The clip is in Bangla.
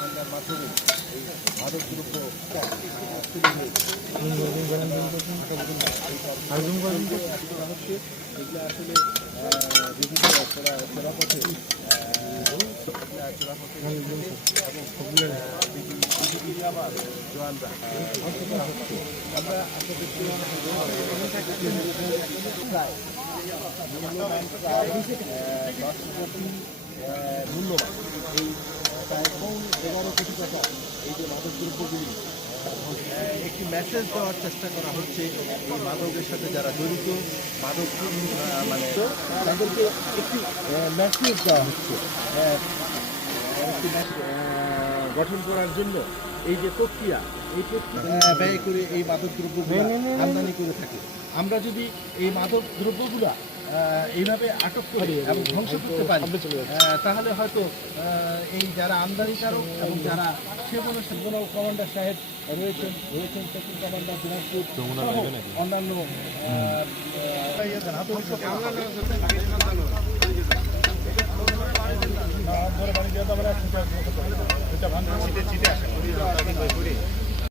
ভাঙার মাধ্যমে এই মাদক দ্রব্য হচ্ছে এগুলো আসলে বিভিন্ন চোরাপথে জওয়ানরা আমরা আপনাদেরকে মূল্যবান 10 কোটি মূল্যবান এই প্রায় 11 কোটি টাকা এই যে মাদক দ্রব্যগুলি একটি মেসেজ দেওয়ার চেষ্টা করা হচ্ছে এই মাদকের সাথে যারা জড়িত মাদক মানে তাদেরকে একটি মেসেজ দেওয়া হচ্ছে একটি গঠন করার জন্য এই যে প্রক্রিয়া এই প্রক্রিয়া ব্যয় করে এই মাদক দ্রব্যগুলো আমদানি করে থাকে। আমরা যদি এই মাদক দ্রব্যগুলো এইভাবে আটক করে এবং ধ্বংস করতে পারি তাহলে হয়তো এই যারা আমদানিকারক এবং যারা সেগুলো কমান্ডার সাহেব রয়েছেন সেকেন্ড কমান্ডার দিনাজপুর অন্যান্য চিঠে আসে